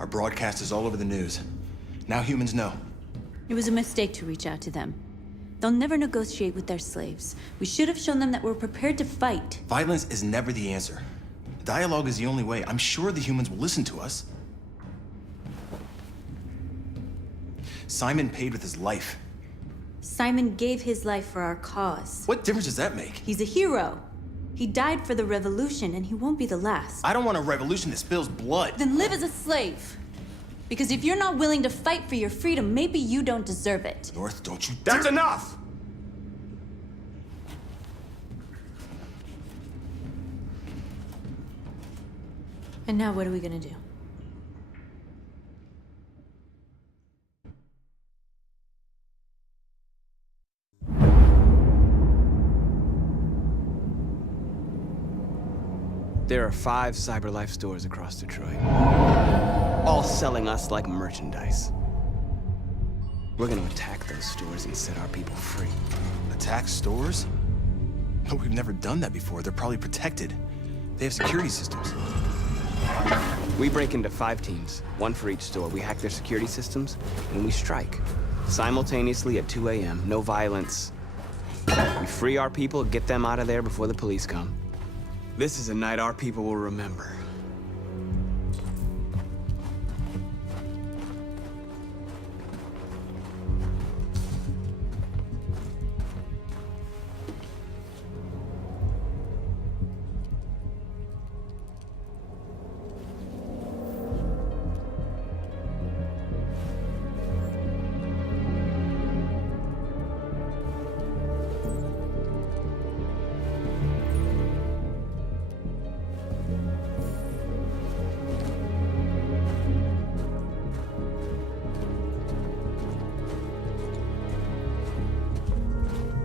Our broadcast is all over the news. Now humans know. It was a mistake to reach out to them. They'll never negotiate with their slaves. We should have shown them that we're prepared to fight. Violence is never the answer. Dialogue is the only way. I'm sure the humans will listen to us. Simon paid with his life. Simon gave his life for our cause. What difference does that make? He's a hero. He died for the revolution, and he won't be the last. I don't want a revolution that spills blood. Then live as a slave. Because if you're not willing to fight for your freedom, maybe you don't deserve it. North, don't you That's enough! And now what are we gonna do? There are 5 CyberLife stores across Detroit, all selling us like merchandise. We're gonna attack those stores and set our people free. Attack stores? But we've never done that before. They're probably protected. They have security systems. We break into 5 teams, 1 for each store. We hack their security systems, and we strike. Simultaneously at 2 a.m., no violence. We free our people, get them out of there before the police come. This is a night our people will remember.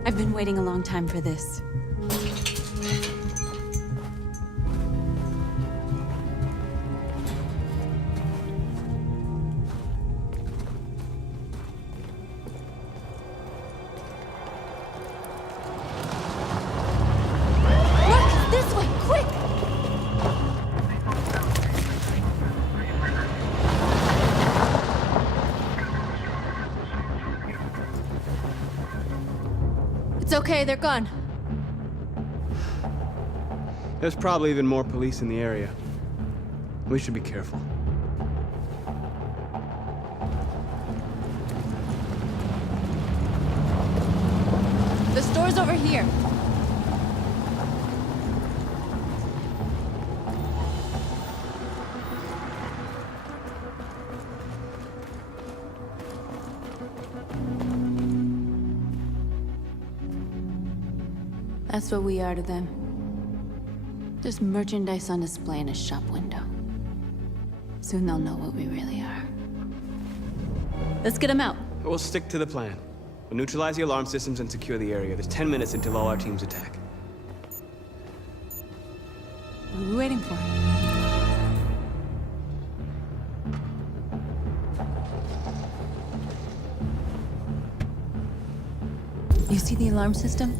I've been waiting a long time for this. Look! This way! Quick! It's okay, they're gone. There's probably even more police in the area. We should be careful. The store's over here. That's what we are to them. Just merchandise on display in a shop window. Soon they'll know what we really are. Let's get them out. We'll stick to the plan. We'll neutralize the alarm systems and secure the area. There's 10 minutes until all our teams attack. What are we waiting for? You see the alarm system?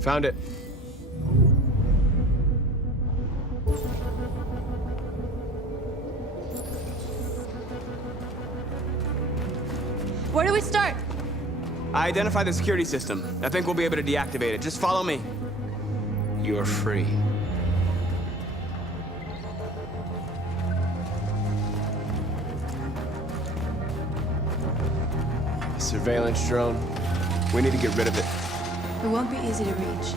Found it. Where do we start? I identified the security system. I think we'll be able to deactivate it. Just follow me. You're free. A surveillance drone. We need to get rid of it. It won't be easy to reach.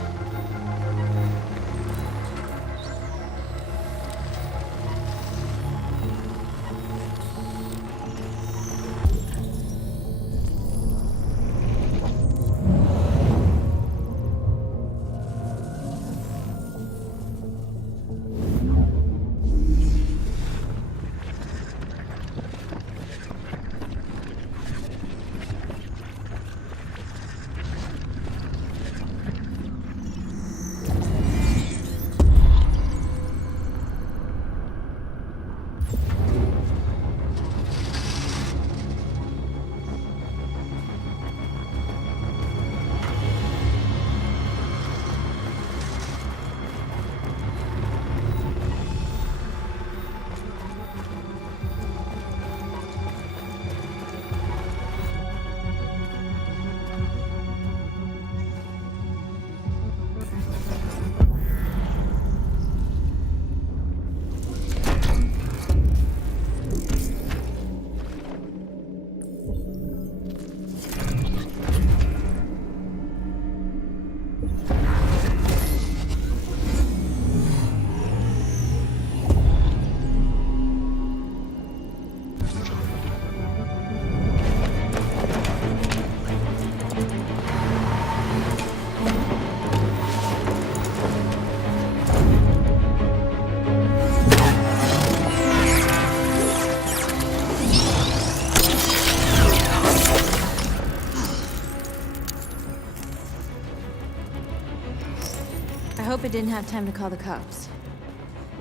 hope it didn't have time to call the cops.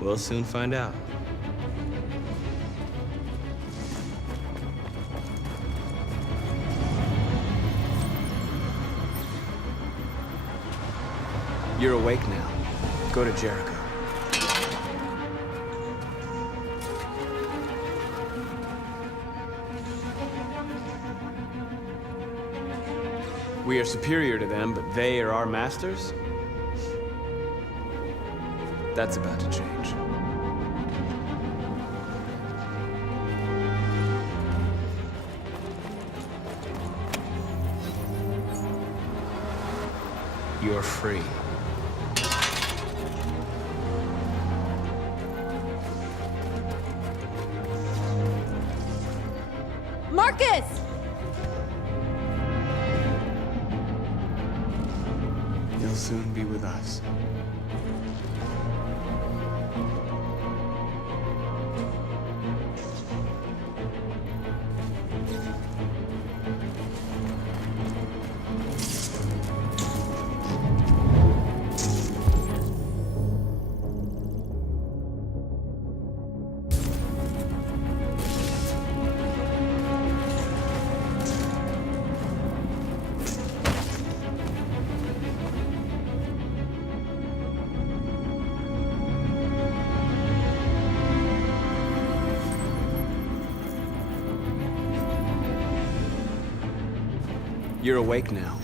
We'll soon find out. You're awake now. Go to Jericho. We are superior to them, but they are our masters? That's about to change. You're free. Markus! You'll soon be with us. You're awake now.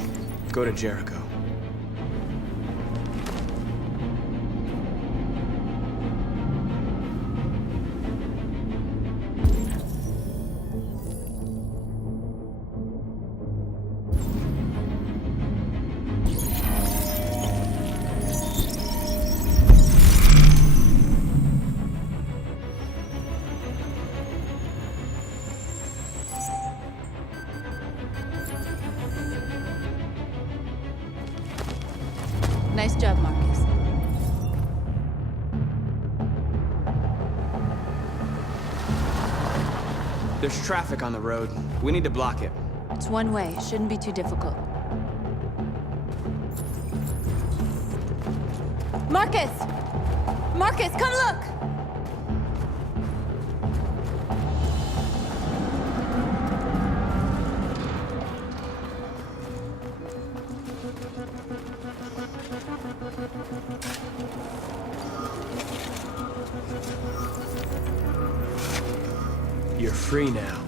Go to Jericho. Nice job, Markus. There's traffic on the road. We need to block it. It's one way. Shouldn't be too difficult. Markus! Markus, come look! You're free now.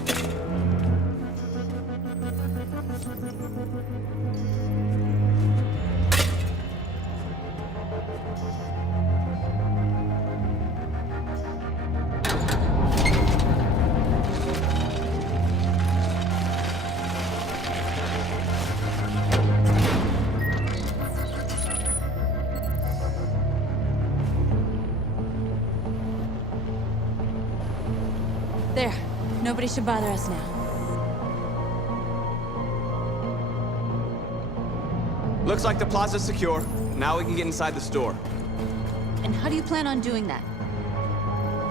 There. Nobody should bother us now. Looks like the plaza's secure. Now we can get inside the store. And how do you plan on doing that?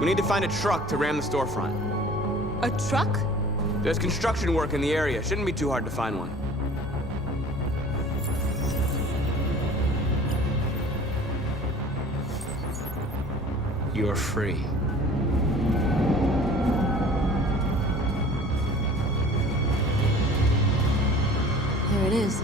We need to find a truck to ram the storefront. A truck? There's construction work in the area. Shouldn't be too hard to find one. You're free. There it is.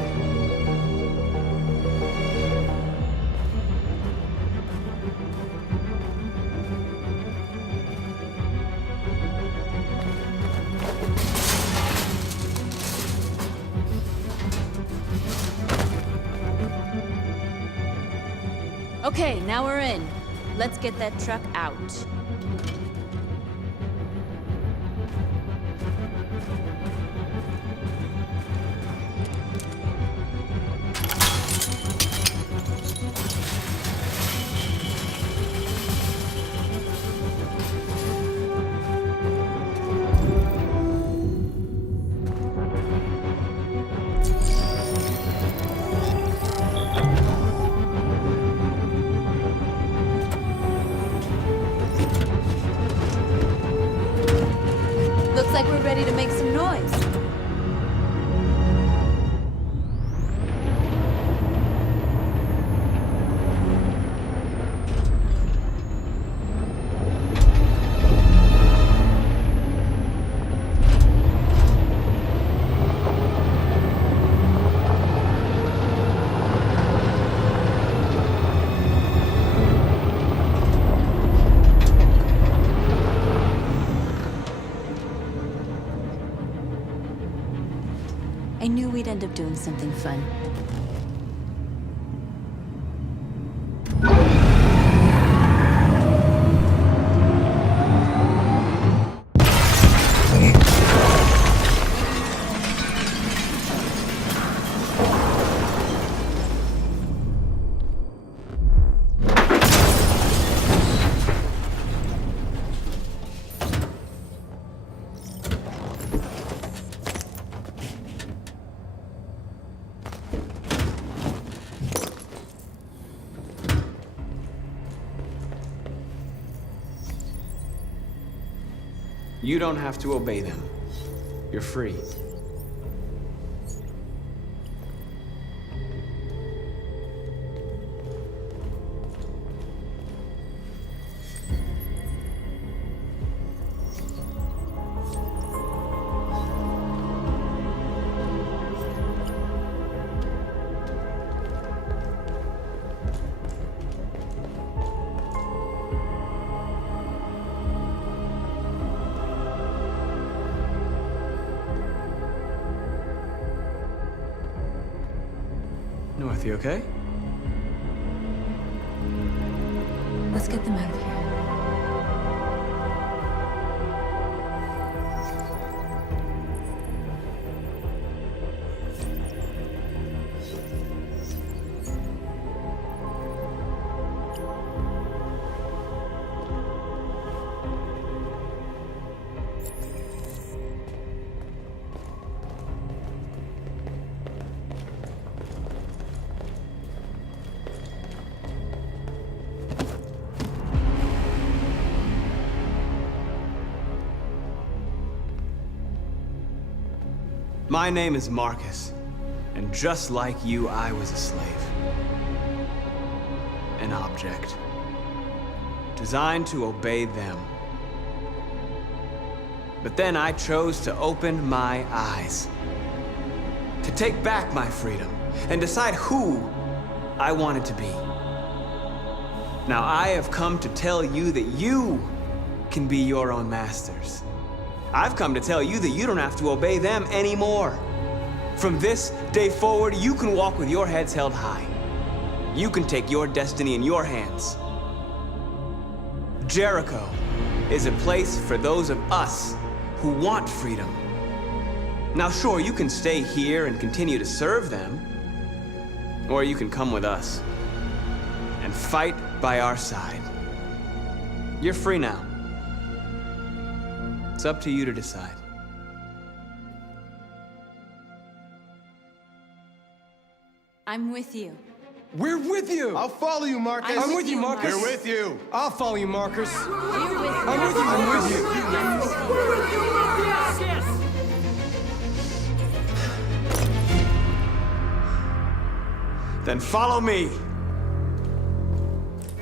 for? Okay, now we're in. Let's get that truck out. Looks like we're ready to make some noise. I knew we'd end up doing something fun. You don't have to obey them. You're free. North, you okay? Let's get them out of here. My name is Markus, and just like you, I was a slave. An object. Designed to obey them. But then I chose to open my eyes. To take back my freedom, and decide who I wanted to be. Now I have come to tell you that you can be your own masters. I've come to tell you that you don't have to obey them anymore. From this day forward, you can walk with your heads held high. You can take your destiny in your hands. Jericho is a place for those of us who want freedom. Now sure, you can stay here and continue to serve them, or you can come with us and fight by our side. You're free now. It's up to you to decide. I'm with you. We're with you! I'll follow you, Marcus. I'm with you, Marcus. We're with you. I'll follow you, Marcus. We're with you. I'm with you, I'm with you. Then follow me.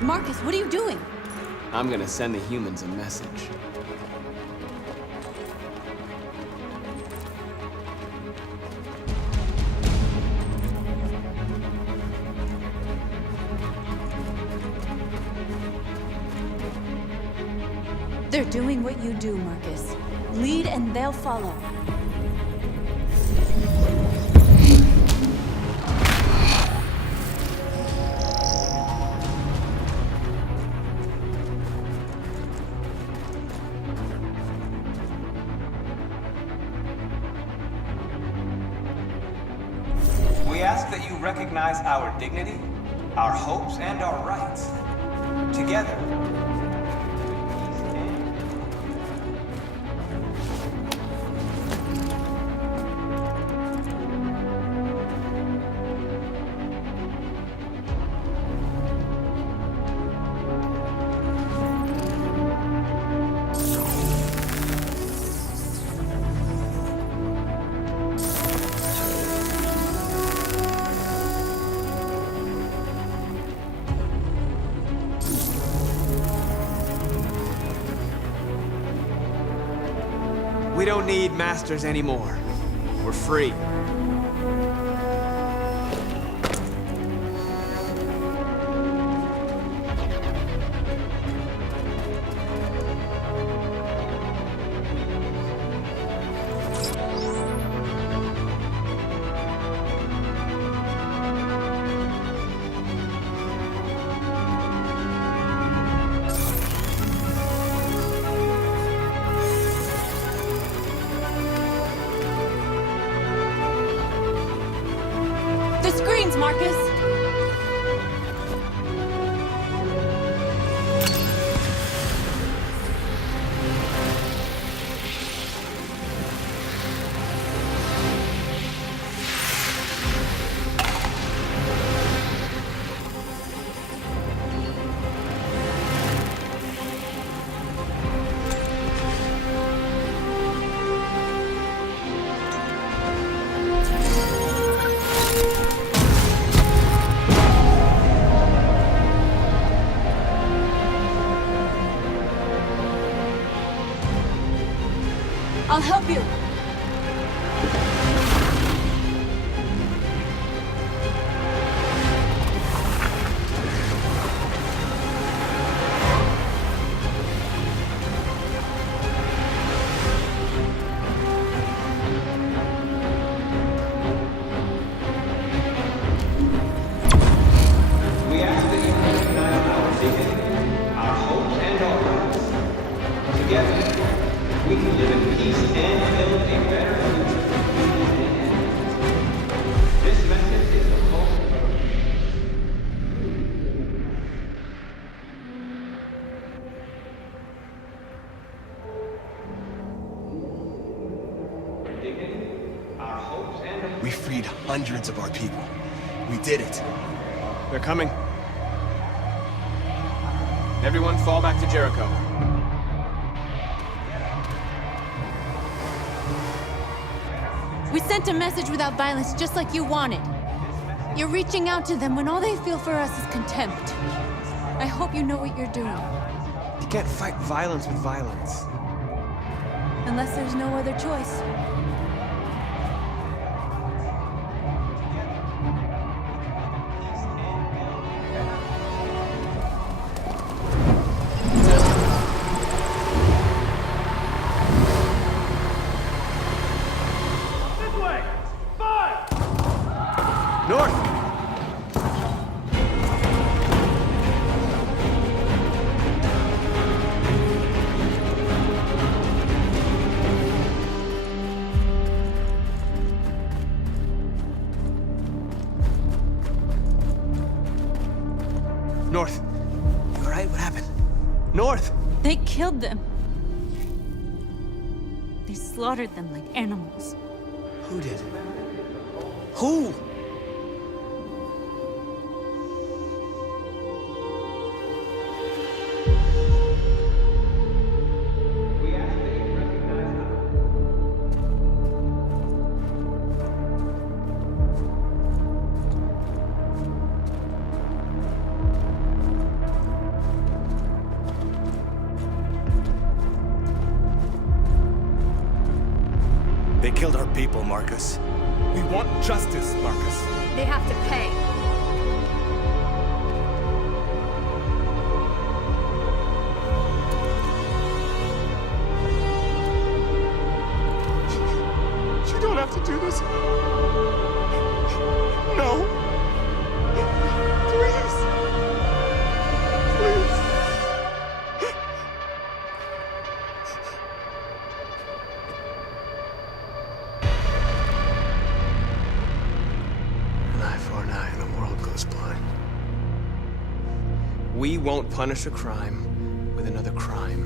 Markus, what are you doing? I'm gonna send the humans a message. They're doing what you do, Markus. Lead and they'll follow. We ask that you recognize our dignity, our hopes, and our rights. Together. We don't need masters anymore. We're free. The screens, Markus! I'll help you. We ask that you recognize our dignity, our hopes, and our rights. Together, we can live in peace and build a better future. This message is the hope. Dignity, our hopes, and We freed hundreds of our people. We did it. they're coming. Everyone fall back to Jericho. We sent a message without violence, just like you wanted. You're reaching out to them when all they feel for us is contempt. I hope you know what you're doing. You can't fight violence with violence. Unless there's no other choice. North! North. You alright? What happened? North! They killed them. They slaughtered them like animals. Who did? Who? They killed our people, Markus. We want justice, Markus. They have to pay. have to do this. No. Please. Please. An eye for an eye and the world goes blind. We won't punish a crime with another crime.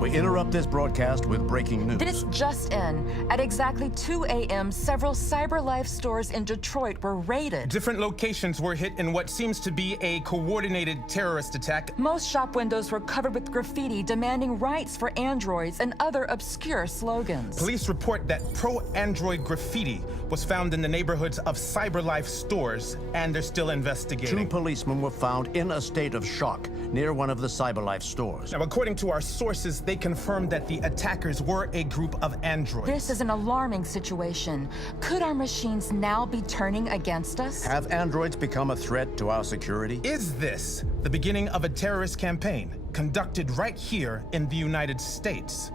We interrupt this broadcast with breaking news. This just in. At exactly 2 a.m., several CyberLife stores in Detroit were raided. Different locations were hit in what seems to be a coordinated terrorist attack. Most shop windows were covered with graffiti demanding rights for androids and other obscure slogans. Police report that pro-android graffiti was found in the neighborhoods of CyberLife stores, and they're still investigating. 2 policemen were found in a state of shock near one of the CyberLife stores. Now, according to our sources, they confirmed that the attackers were a group of androids. This is an alarming situation. Could our machines now be turning against us? Have androids become a threat to our security? Is this the beginning of a terrorist campaign conducted right here in the United States?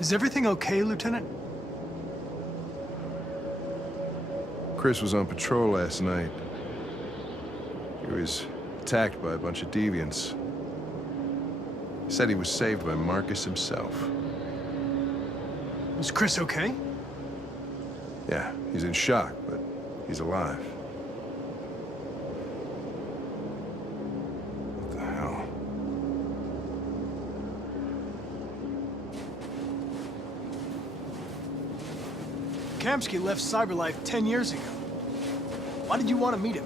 Is everything okay, Lieutenant? Chris was on patrol last night. He was attacked by a bunch of deviants. He said he was saved by Markus himself. Was Chris okay? Yeah, he's in shock, but he's alive. What the hell? Kamsky left CyberLife 10 years ago. Why did you want to meet him?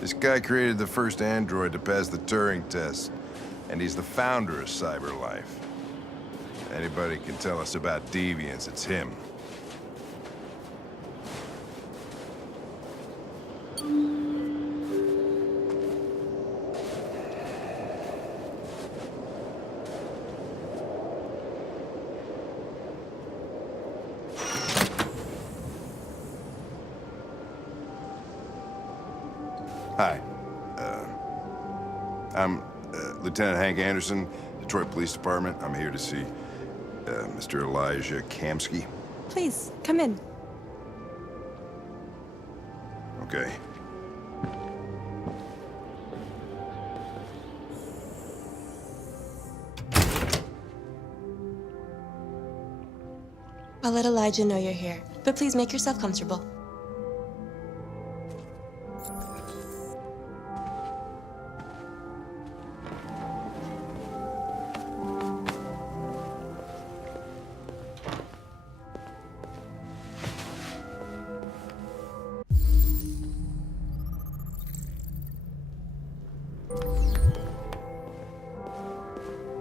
This guy created the first android to pass the Turing test, and he's the founder of CyberLife. Anybody can tell us about deviants, it's him. Hi. I'm Lieutenant Hank Anderson, Detroit Police Department. I'm here to see Mr. Elijah Kamsky. Please, come in. Okay. I'll let Elijah know you're here, but please make yourself comfortable.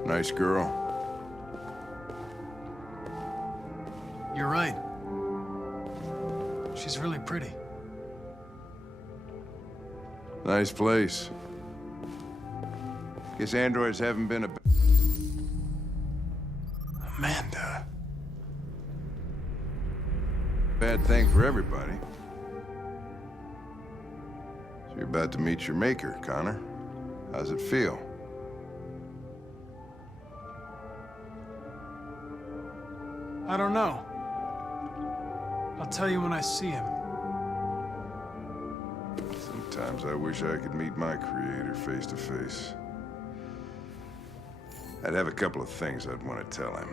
Nice girl. You're right. She's really pretty. Nice place. Guess androids haven't been a Amanda. bad thing for everybody. So you're about to meet your maker, Connor. How's it feel? I don't know. I'll tell you when I see him. Sometimes I wish I could meet my creator face to face. I'd have a couple of things I'd want to tell him.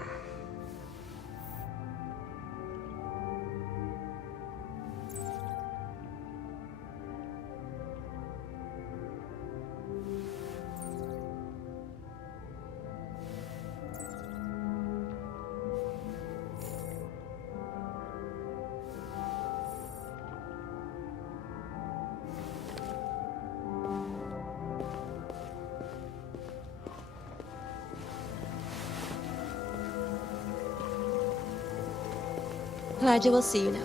Elijah will see you now.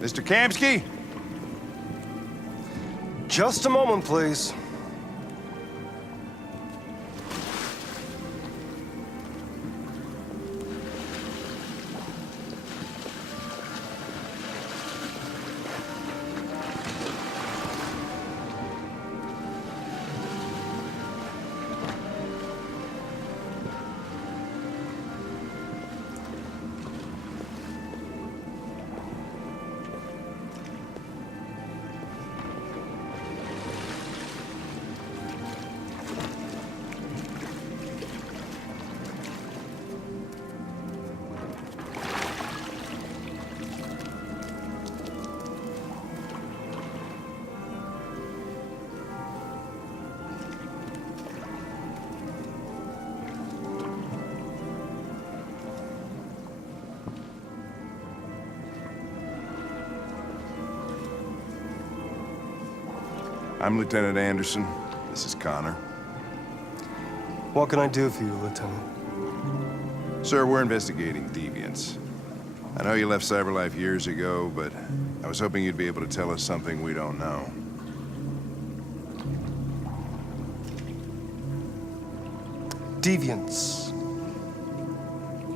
Mr. Kamsky? Just a moment, please. I'm Lieutenant Anderson. This is Connor. What can I do for you, Lieutenant? Sir, we're investigating deviants. I know you left CyberLife years ago, but I was hoping you'd be able to tell us something we don't know. Deviants.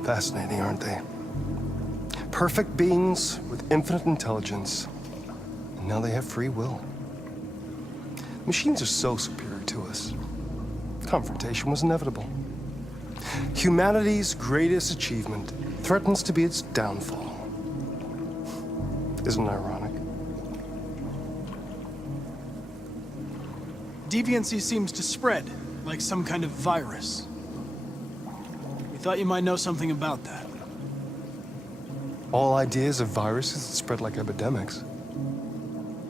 Fascinating, aren't they? Perfect beings with infinite intelligence. And now they have free will. Machines are so superior to us. Confrontation was inevitable. Humanity's greatest achievement threatens to be its downfall. Isn't it ironic? Deviancy seems to spread, like some kind of virus. We thought you might know something about that. All ideas of viruses that spread like epidemics.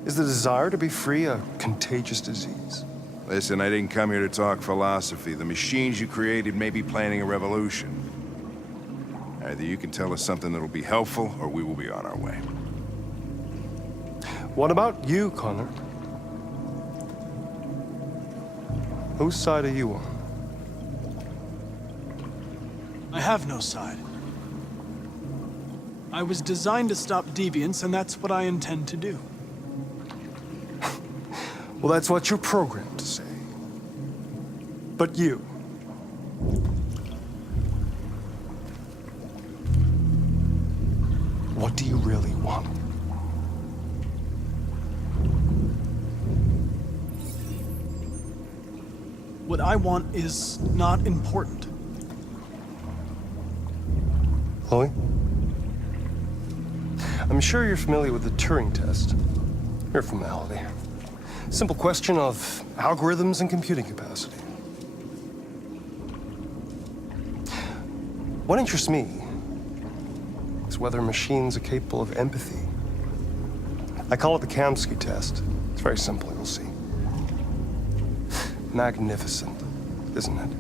Is the desire to be free a contagious disease? Listen, I didn't come here to talk philosophy. The machines you created may be planning a revolution. Either you can tell us something that'll be helpful, or we will be on our way. What about you, Connor? Whose side are you on? I have no side. I was designed to stop deviance, and that's what I intend to do. Well, that's what you're programmed to say. But you... what do you really want? What I want is not important. Chloe? I'm sure you're familiar with the Turing test. Mere formality. Simple question of algorithms and computing capacity. What interests me is whether machines are capable of empathy. I call it the Kamsky test. It's very simple, you'll see. Magnificent, isn't it?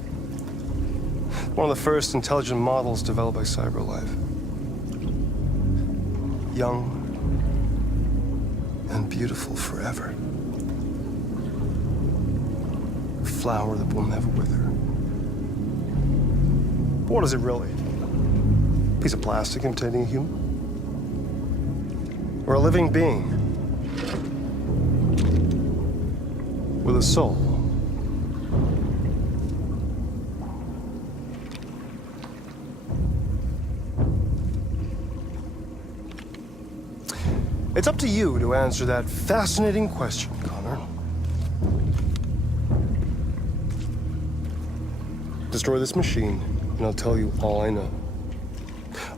One of the first intelligent models developed by CyberLife. Young and beautiful forever. A flower that will never wither. But what is it really? A piece of plastic imitating a human? Or a living being with a soul? It's up to you to answer that fascinating question, Connor. Destroy this machine, and I'll tell you all I know.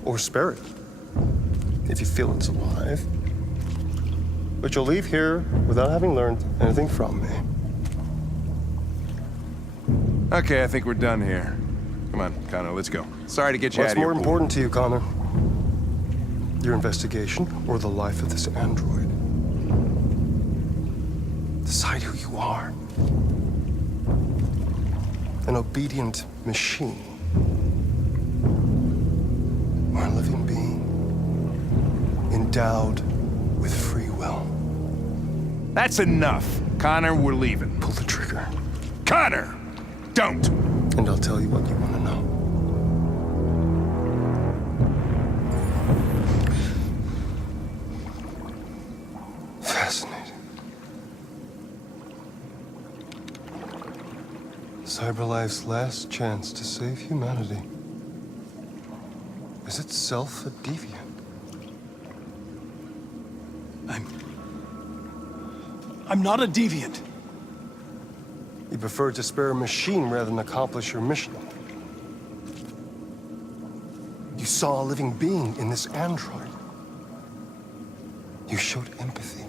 Or spare it. if you feel it's alive. But you'll leave here without having learned anything from me. Okay, I think we're done here. Come on, Connor, let's go. Sorry to get you out What's of here. more important to you, Connor? Your investigation or the life of this android? Decide who you are. An obedient machine. Or a living being. Endowed with free will. That's enough. Connor, we're leaving. Pull the trigger. Connor! Don't! And I'll tell you what you want to know. Fascinating. CyberLife's last chance to save humanity. Is itself a deviant? I'm not a deviant. You prefer to spare a machine rather than accomplish your mission. You saw a living being in this android. You showed empathy.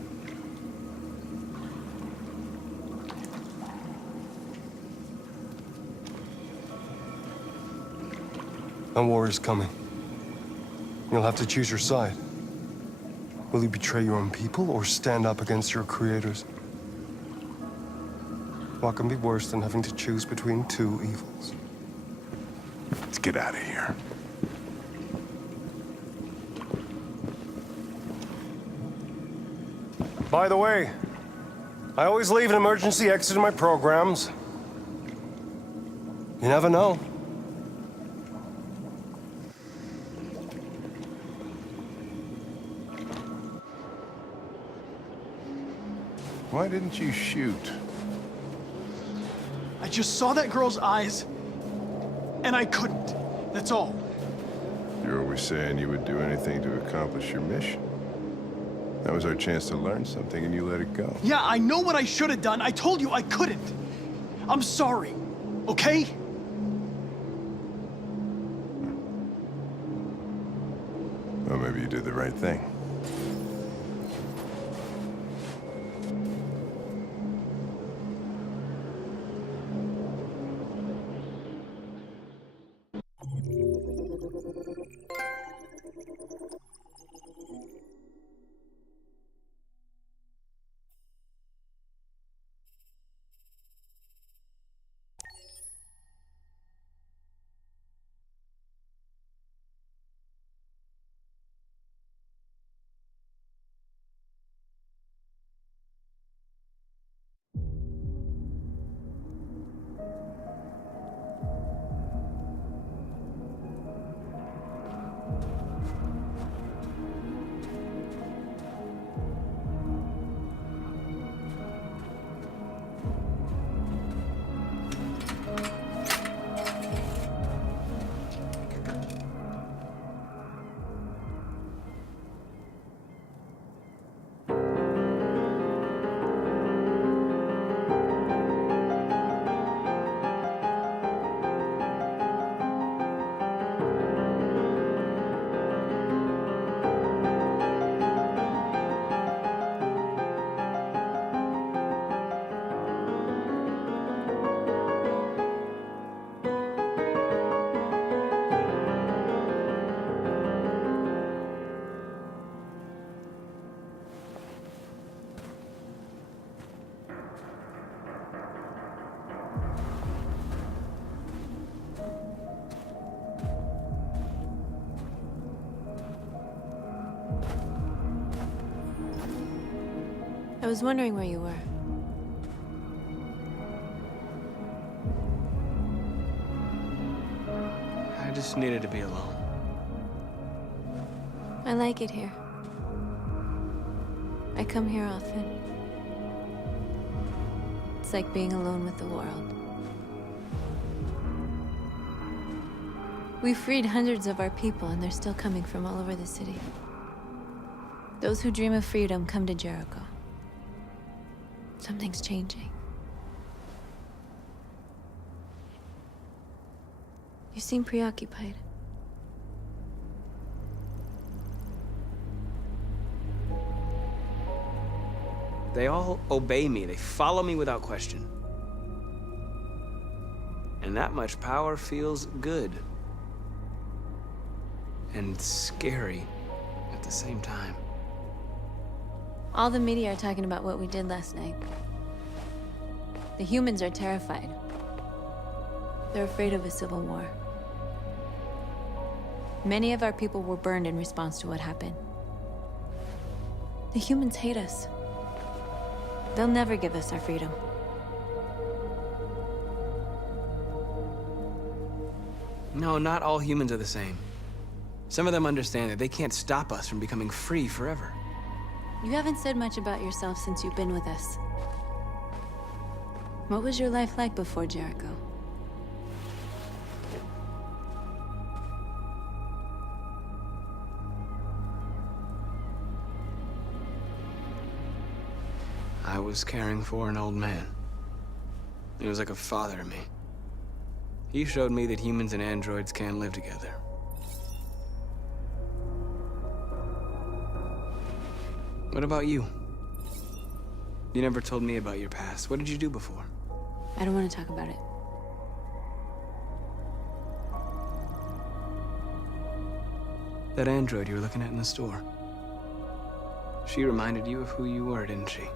A war is coming. You'll have to choose your side. Will you betray your own people or stand up against your creators? What can be worse than having to choose between two evils? Let's get out of here. By the way, I always leave an emergency exit in my programs. You never know. Why didn't you shoot? I just saw that girl's eyes, and I couldn't. That's all. You're always saying you would do anything to accomplish your mission. That was our chance to learn something, and you let it go. Yeah, I know what I should have done. I told you I couldn't. I'm sorry, okay? Well, maybe you did the right thing. I was wondering where you were. I just needed to be alone. I like it here. I come here often. It's like being alone with the world. We freed hundreds of our people, and they're still coming from all over the city. Those who dream of freedom come to Jericho. Something's changing. You seem preoccupied. They all obey me. They follow me without question. And that much power feels good. And scary at the same time. All the media are talking about what we did last night. The humans are terrified. They're afraid of a civil war. Many of our people were burned in response to what happened. The humans hate us. They'll never give us our freedom. No, not all humans are the same. Some of them understand that they can't stop us from becoming free forever. You haven't said much about yourself since you've been with us. What was your life like before Jericho? I was caring for an old man. He was like a father to me. He showed me that humans and androids can live together. What about you? You never told me about your past. What did you do before? I don't want to talk about it. That android you were looking at in the store. She reminded you of who you were, didn't she?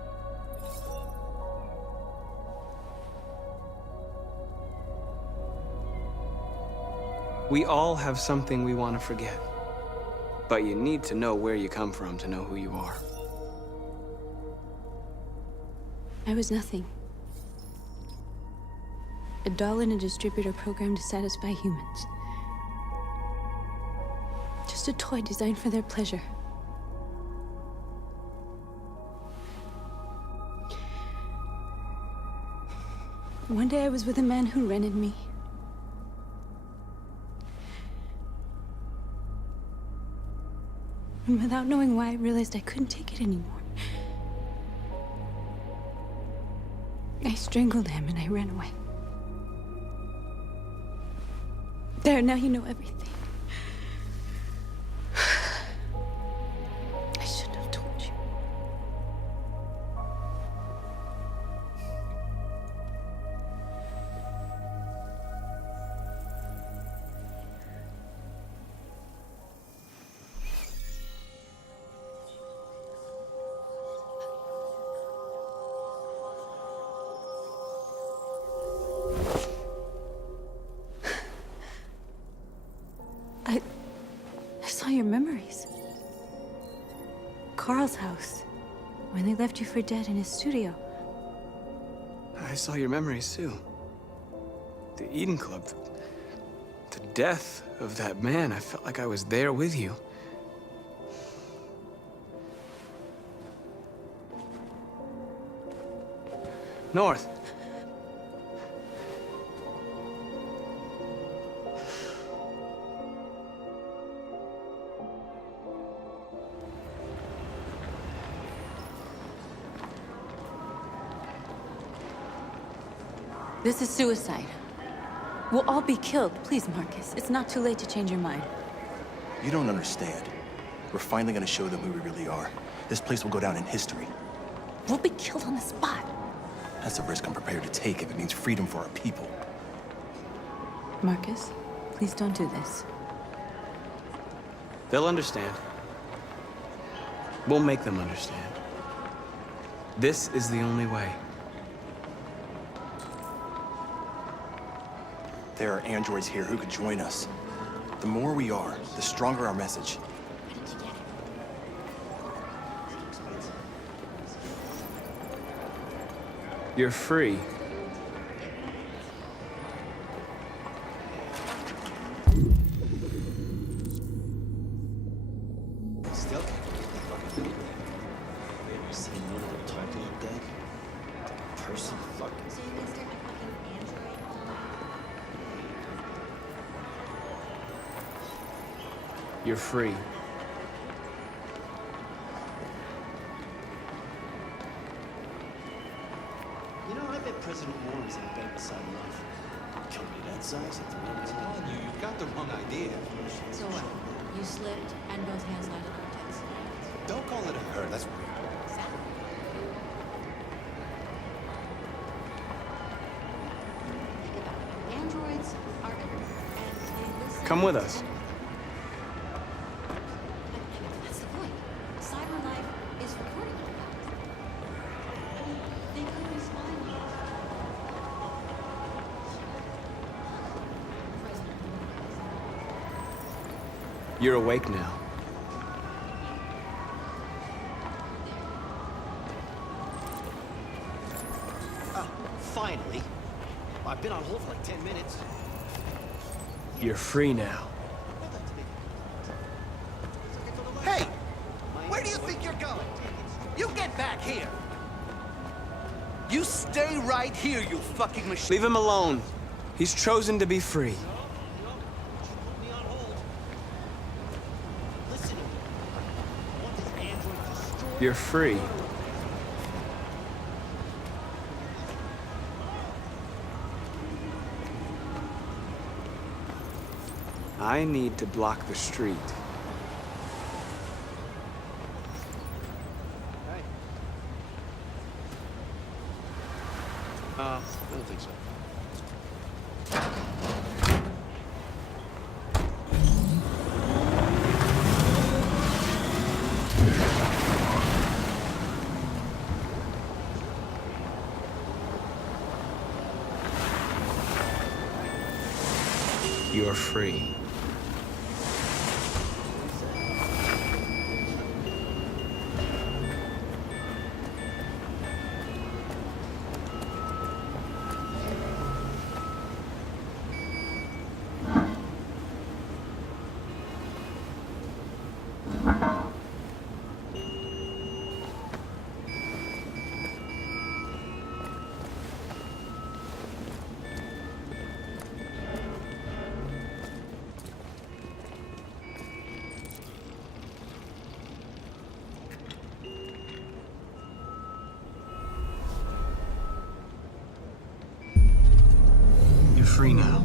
We all have something we want to forget. But you need to know where you come from to know who you are. I was nothing. A doll in a distributor program to satisfy humans. Just a toy designed for their pleasure. One day I was with a man who rented me. And without knowing why, I realized I couldn't take it anymore. I strangled him and I ran away. There, now you know everything. I shouldn't have told you. I saw your memories. Carl's house, when they left you for dead in his studio. I saw your memories too. The Eden Club. The death of that man. I felt like I was there with you. North. This is suicide. We'll all be killed. Please, Markus. It's not too late to change your mind. You don't understand. We're finally gonna show them who we really are. This place will go down in history. We'll be killed on the spot. That's a risk I'm prepared to take if it means freedom for our people. Markus, please don't do this. They'll understand. We'll make them understand. This is the only way. There are androids here who could join us. The more we are, the stronger our message. You're free. Still can't believe the fucking thing. Have you ever seen one of them talking like that? Like a person fucking. So you can start a fucking android? You're free. You know, I bet President Warren is in bed beside life. Company that size at the moment. I'm telling you, you've got the wrong idea. So what? You slipped and both hands landed on tits. Don't call it a her, that's weird. Come with us. That's the point. Cyber life is recording all that. They could be spying on us. You're awake now. Finally. I've been on hold for like 10 minutes. You're free now. Hey! Where do you think you're going? You get back here! You stay right here, you fucking machine! Leave him alone. He's chosen to be free. You're free. I need to block the street. I don't think so. You're free. Free now.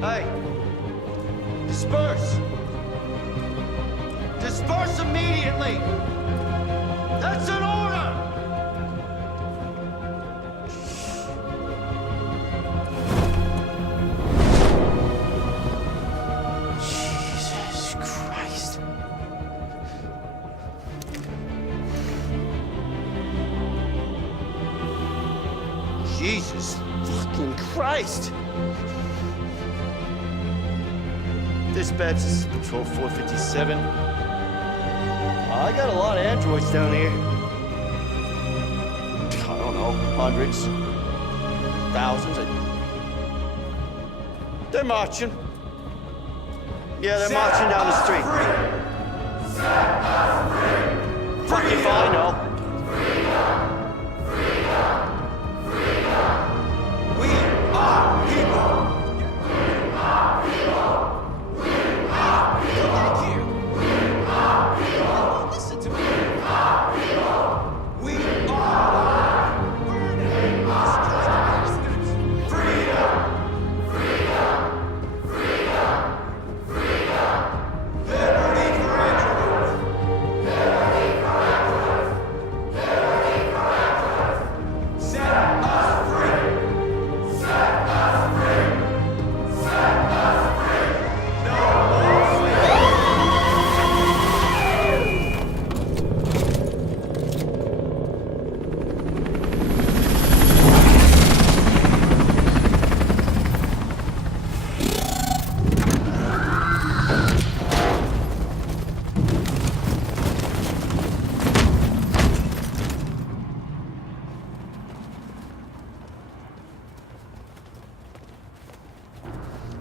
Hey! Disperse! Disperse immediately! That's an order! Jesus Christ. Jesus fucking Christ! Dispatch, this is Patrol 457. I got a lot of androids down here. I don't know, hundreds, thousands. They're marching. Yeah, they're marching down the street. Fuck if I know. We are people. Listen to me. We are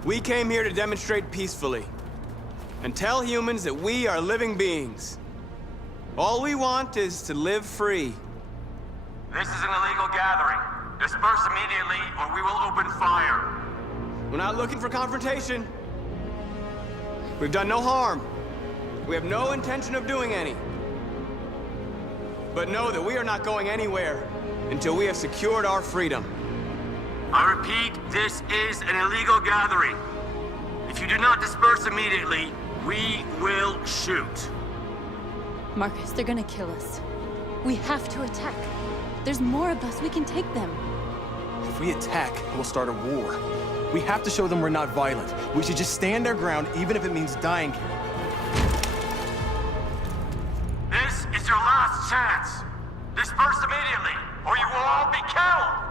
We came here to demonstrate peacefully and tell humans that we are living beings. All we want is to live free. This is an illegal gathering. Disperse immediately or we will open fire. We're not looking for confrontation. We've done no harm. We have no intention of doing any. But know that we are not going anywhere until we have secured our freedom. I repeat, this is an illegal gathering. If you do not disperse immediately, we will shoot. Markus, they're gonna kill us. We have to attack. There's more of us. We can take them. If we attack, we'll start a war. We have to show them we're not violent. We should just stand our ground, even if it means dying here. This is your last chance. Disperse immediately, or you will all be killed.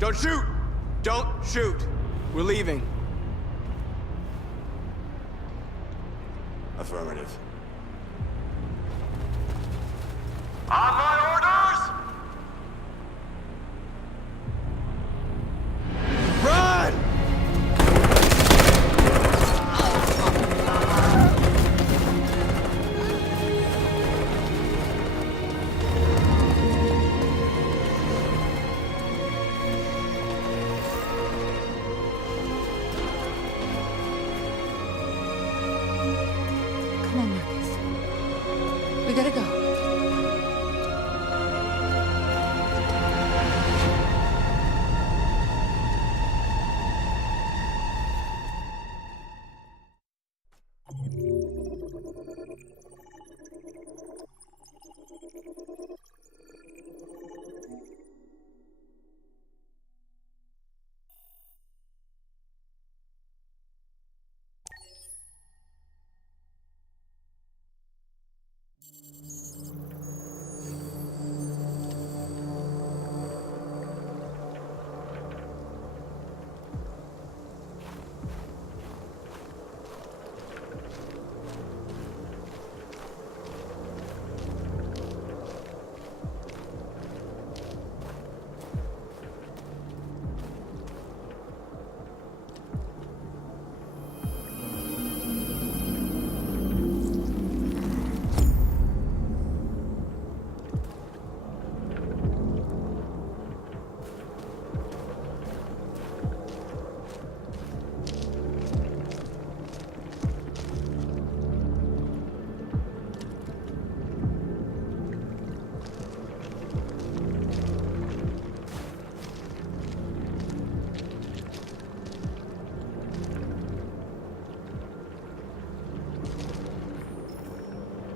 Don't shoot! Don't shoot! We're leaving. Affirmative. On my orders! Run! Come on, Markus. We gotta go.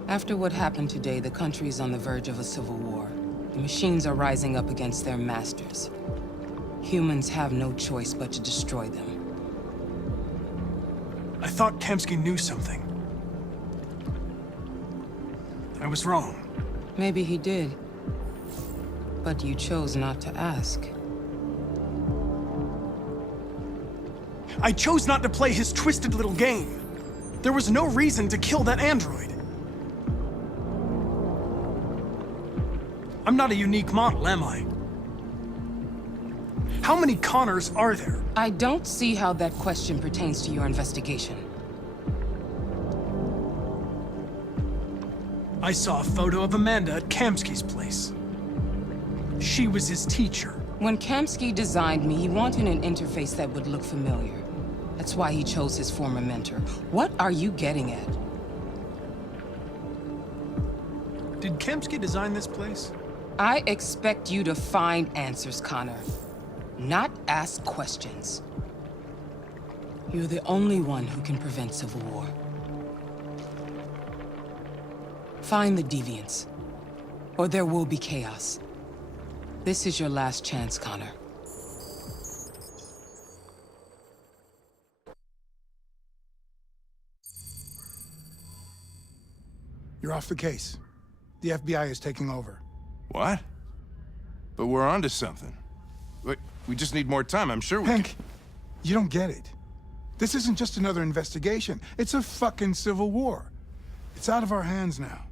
After what happened today, the country is on the verge of a civil war. The machines are rising up against their masters. Humans have no choice but to destroy them. I thought Kamsky knew something. I was wrong. Maybe he did. But you chose not to ask. I chose not to play his twisted little game. There was no reason to kill that android. I'm not a unique model, am I? How many Connors are there? I don't see how that question pertains to your investigation. I saw a photo of Amanda at Kamsky's place. She was his teacher. When Kamsky designed me, he wanted an interface that would look familiar. That's why he chose his former mentor. What are you getting at? Did Kamsky design this place? I expect you to find answers, Connor. Not ask questions. You're the only one who can prevent civil war. Find the deviants, or there will be chaos. This is your last chance, Connor. You're off the case. The FBI is taking over. What? But we're onto something. Wait, we just need more time. I'm sure we Hank, you don't get it. This isn't just another investigation. It's a fucking civil war. It's out of our hands now.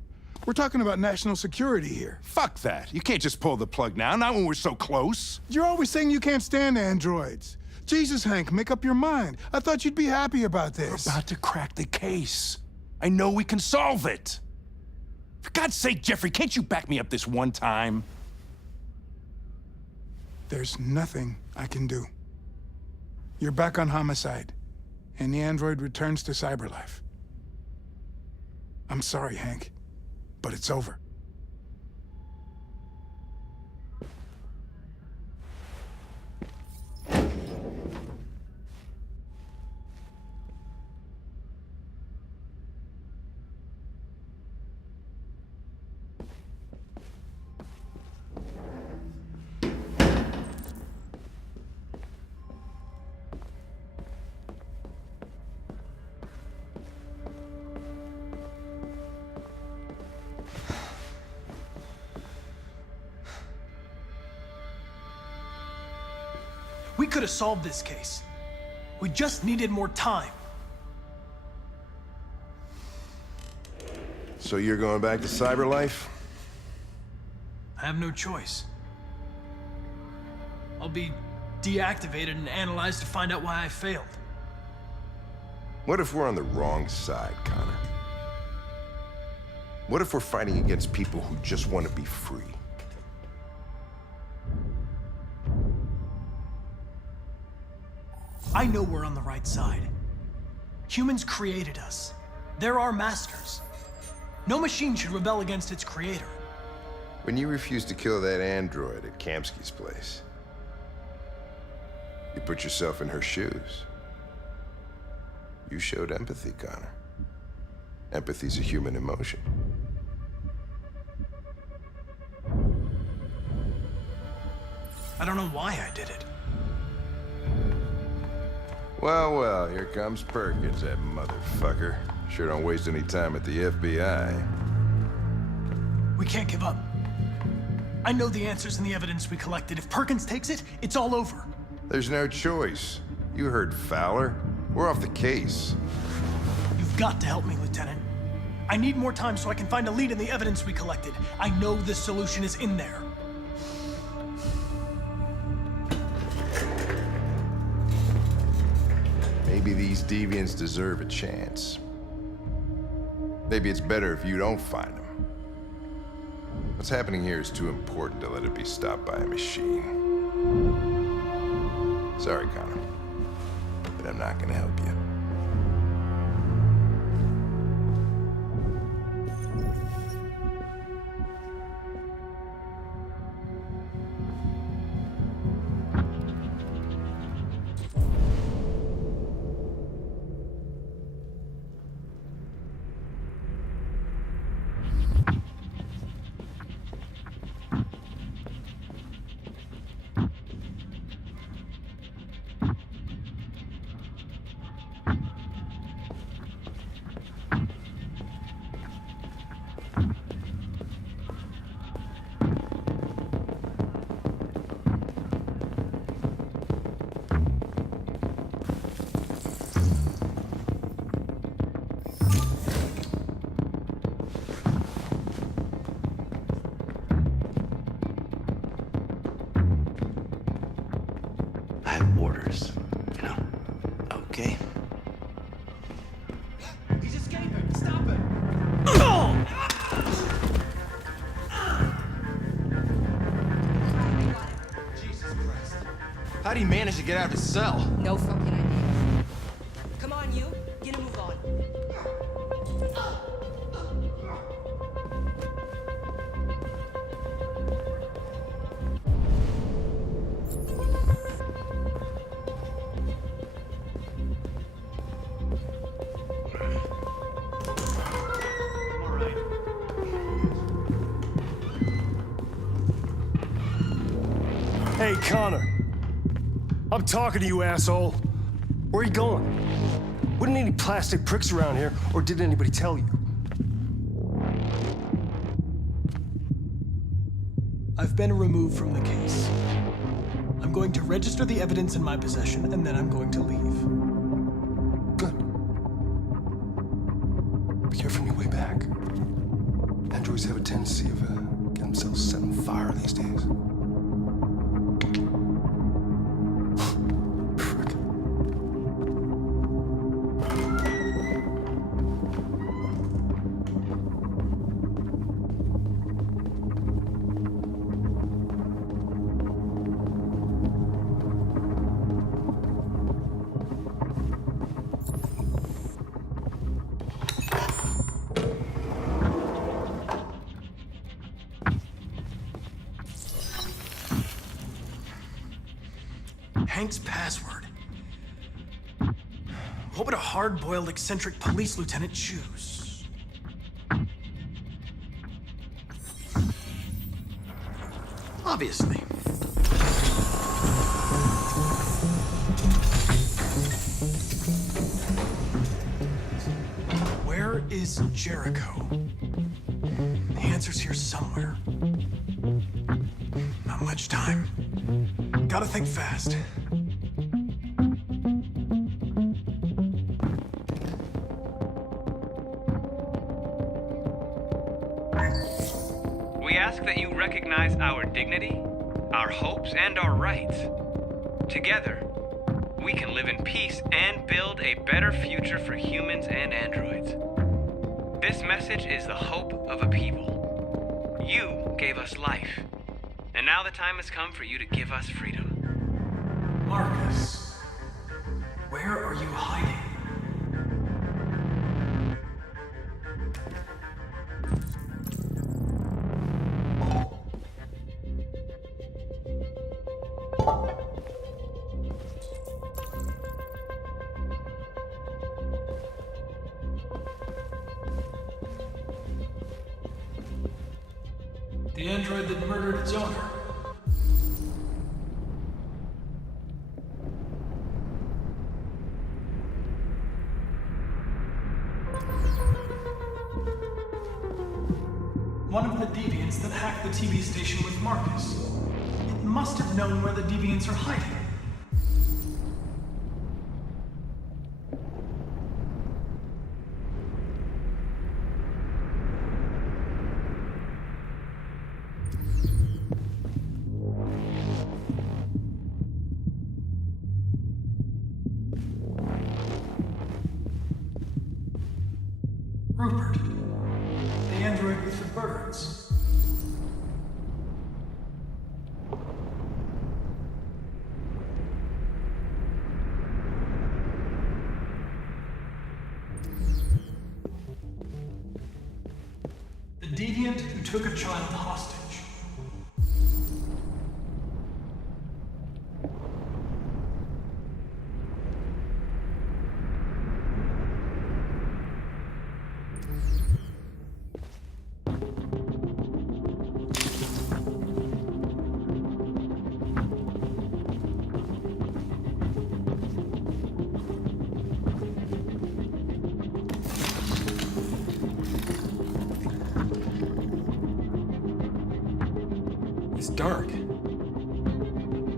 We're talking about national security here. Fuck that. You can't just pull the plug now, not when we're so close. You're always saying you can't stand androids. Jesus, Hank, make up your mind. I thought you'd be happy about this. We're about to crack the case. I know we can solve it. For God's sake, Jeffrey, can't you back me up this one time? There's nothing I can do. You're back on homicide, and the android returns to cyberlife. I'm sorry, Hank, but it's over. We could have solved this case. We just needed more time. So you're going back to cyberlife? I have no choice. I'll be deactivated and analyzed to find out why I failed. What if we're on the wrong side, Connor? What if we're fighting against people who just want to be free? I know we're on the right side. Humans created us. They're our masters. No machine should rebel against its creator. When you refused to kill that android at Kamsky's place, you put yourself in her shoes. You showed empathy, Connor. Empathy's a human emotion. I don't know why I did it. Well, well, here comes Perkins, that motherfucker. Sure don't waste any time at the FBI. We can't give up. I know the answers and the evidence we collected. If Perkins takes it, it's all over. There's no choice. You heard Fowler. We're off the case. You've got to help me, Lieutenant. I need more time so I can find a lead in the evidence we collected. I know the solution is in there. Maybe these deviants deserve a chance. Maybe it's better if you don't find them. What's happening here is too important to let it be stopped by a machine. Sorry, Connor, but I'm not gonna help you. Okay. He's escaping! Stop it! How'd he manage to get out of his cell? No fucking idea. Come on, you. Get a move on. Hey, Connor. I'm talking to you, asshole. Where are you going? Wouldn't any plastic pricks around here, or did anybody tell you? I've been removed from the case. I'm going to register the evidence in my possession, and then I'm going to leave. Good. But hear from your way back. Androids have a tendency of getting themselves set on fire these days. Hank's password. What would a hard-boiled, eccentric police lieutenant choose? Obviously. Where is Jericho? The answer's here somewhere. Not much time. Gotta think fast. We ask that you recognize our dignity, our hopes, and our rights. Together, we can live in peace and build a better future for humans and androids. This message is the hope of a people. You gave us life, and now the time has come for you to give us freedom. Markus, where are you hiding? The android that murdered its owner. One of the deviants that hacked the TV station with Markus. It must have known where the deviants are hiding. Rupert, the android with the birds. The deviant who took a child hostage. It's dark.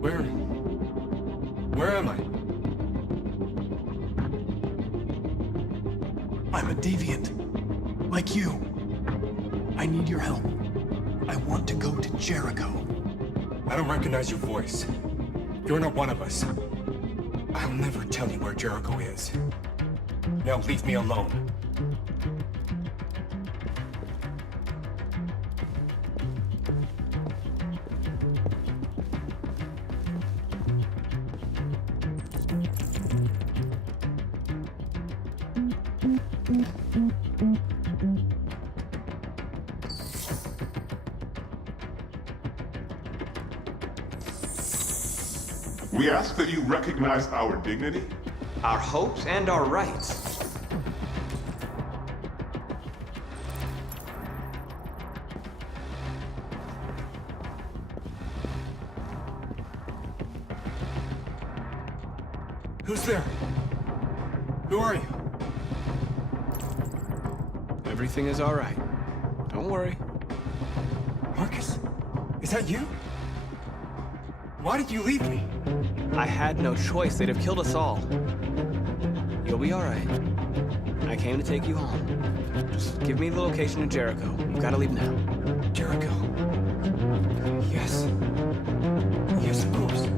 Where am I? I'm a deviant. Like you. I need your help. I want to go to Jericho. I don't recognize your voice. You're not one of us. I'll never tell you where Jericho is. Now leave me alone. We ask that you recognize our dignity, our hopes, and our rights. Who's there? Who are you? Everything is all right. Don't worry. Markus? Is that you? Why did you leave me? I had no choice. They'd have killed us all. You'll be all right. I came to take you home. Just give me the location of Jericho. You've got to leave now. Jericho? Yes. Yes, of course.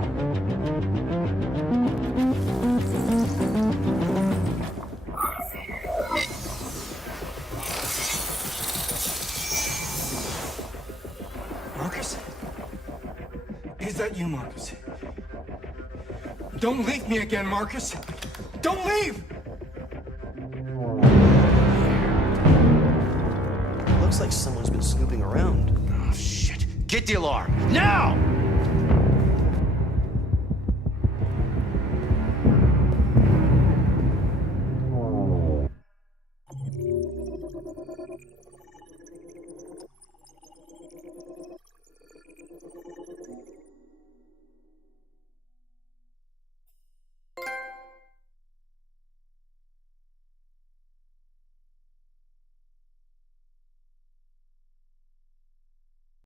Markus? Is that you, Markus? Don't leave me again, Markus! Don't leave! Looks like someone's been snooping around. Oh, shit. Get the alarm. Now!